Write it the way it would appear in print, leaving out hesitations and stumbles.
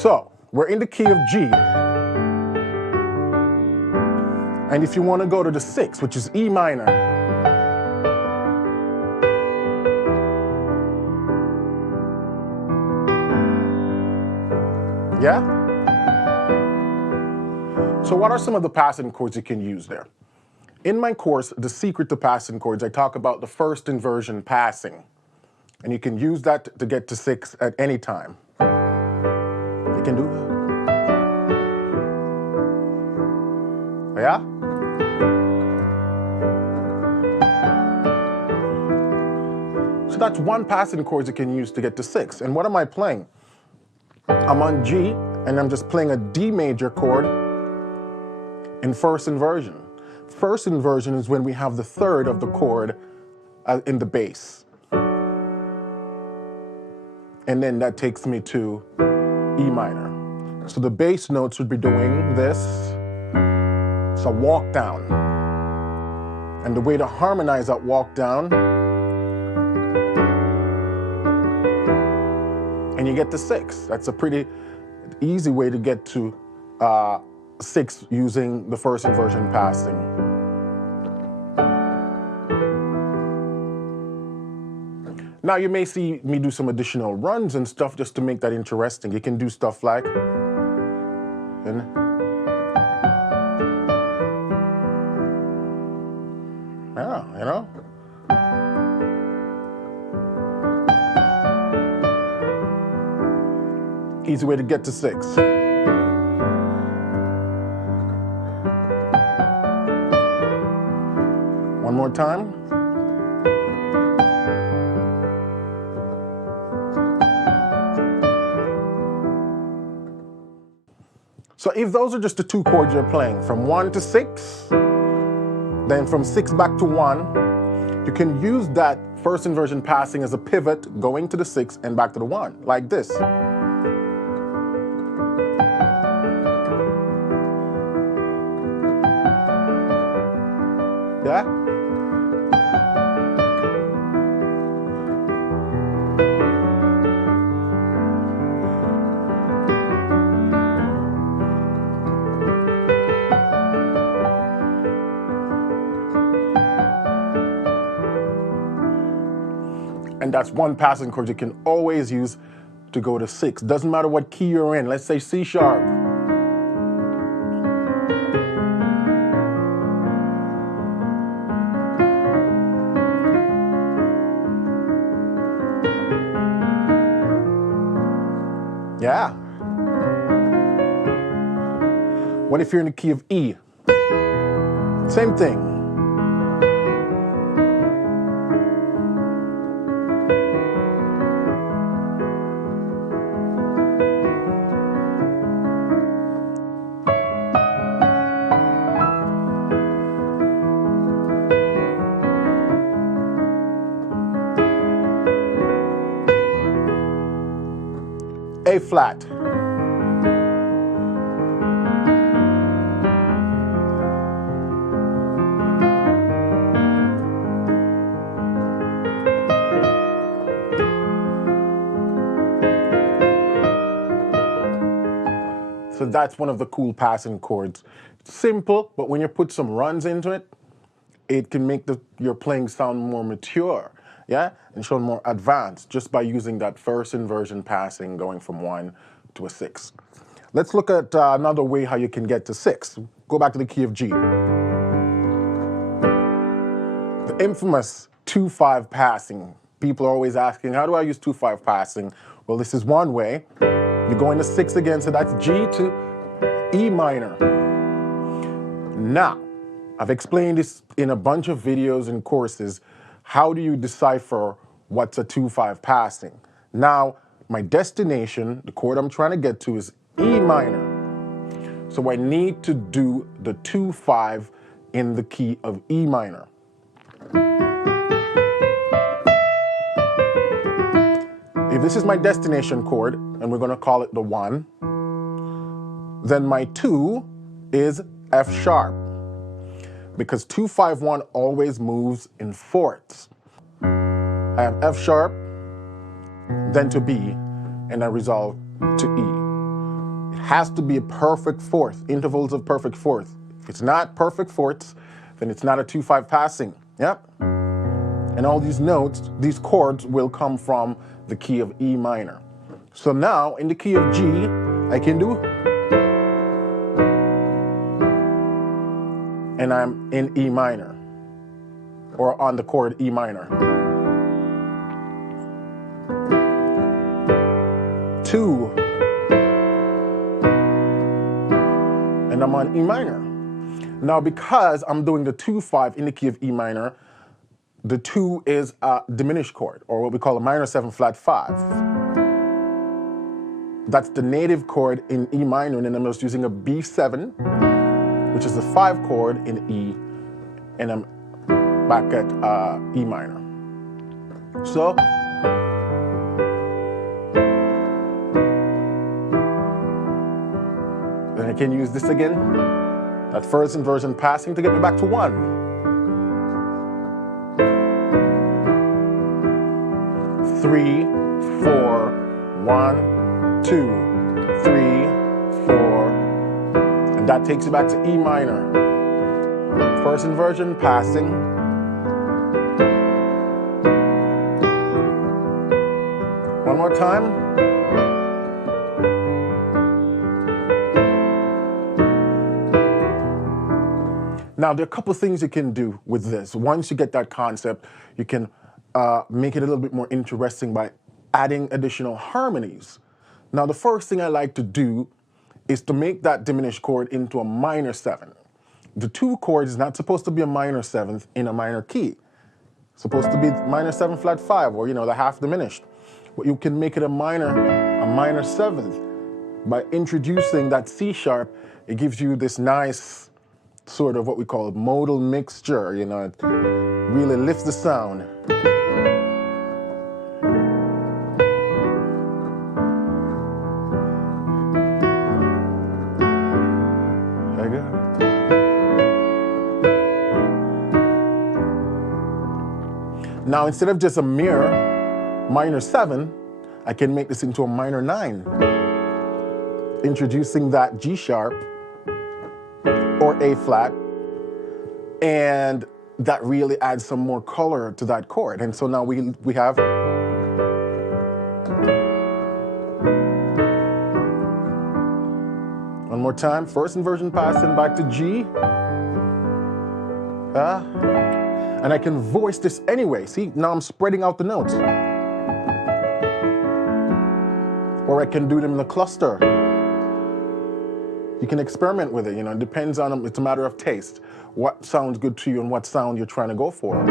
So we're in the key of G. And if you want to go to the 6, which is E minor, yeah? So what are some of the passing chords you can use there? In my course, The Secret to Passing Chords, I talk about the first inversion passing. And you can use that to get to 6 at any time. You can do that. Yeah? So that's one passing chord you can use to get to 6. And what am I playing? I'm on G, and I'm just playing a D major chord in first inversion. First inversion is when we have the third of the chord in the bass. And then that takes me to E minor. So the bass notes would be doing this. It's a walk down. And the way to harmonize that walk down, and you get to 6. That's a pretty easy way to get to 6 using the first inversion passing. Now you may see me do some additional runs and stuff just to make that interesting. You can do stuff like, and yeah, you know. Easy way to get to 6. One more time. So if those are just the 2 chords you're playing, from 1 to 6, then from 6 back to 1, you can use that first inversion passing as a pivot going to the 6 and back to the 1, like this. Yeah? And that's one passing chord you can always use to go to 6. Doesn't matter what key you're in. Let's say C sharp. Yeah. What if you're in the key of E? Same thing. A flat. So that's one of the cool passing chords. It's simple, but when you put some runs into it, it can make your playing sound more mature, yeah, and sound more advanced just by using that first inversion passing going from 1 to a 6. Let's look at another way how you can get to 6. Go back to the key of G. The infamous 2-5 passing. People are always asking, how do I use 2-5 passing? Well, this is one way. You go into 6 again, so that's G to E minor. Now, I've explained this in a bunch of videos and courses. How do you decipher what's a 2-5 passing? Now, my destination, the chord I'm trying to get to, is E minor. So I need to do the 2-5 in the key of E minor. If this is my destination chord, and we're going to call it the 1, then my 2 is F sharp, because 2-5-1 always moves in fourths. I have F sharp, then to B, and I resolve to E. It has to be a perfect fourth, intervals of perfect fourth. If it's not perfect fourths, then it's not a 2/5 passing. Yep. And all these notes, these chords will come from the key of E minor. So now in the key of G, I can do, and I'm in E minor, or on the chord E minor. 2, and I'm on E minor. Now because I'm doing the 2/5 in the key of E minor, the 2 is a diminished chord, or what we call a minor 7 flat 5. That's the native chord in E minor, and then I'm just using a B7, which is the 5 chord in E, and I'm back at E minor. So, then I can use this again, that first inversion passing to get me back to 1. 3, 4, 1, 2, 3, 4, and that takes you back to E minor. First inversion passing. One more time. Now, there are a couple things you can do with this. Once you get that concept, you can make it a little bit more interesting by adding additional harmonies. Now, the first thing I like to do is to make that diminished chord into a minor 7. The 2 chord is not supposed to be a minor 7th in a minor key. It's supposed to be minor 7 flat 5, or the half diminished. But you can make it a minor 7th by introducing that C sharp. It gives you this nice sort of what we call a modal mixture. It really lifts the sound. Now, instead of just a mere minor 7, I can make this into a minor 9, introducing that G sharp or A flat, and that really adds some more color to that chord. And so now we have one more time, first inversion passing back to G. And I can voice this anyway. See, now I'm spreading out the notes. Or I can do them in a cluster. You can experiment with it, it depends on them. It's a matter of taste. What sounds good to you and what sound you're trying to go for.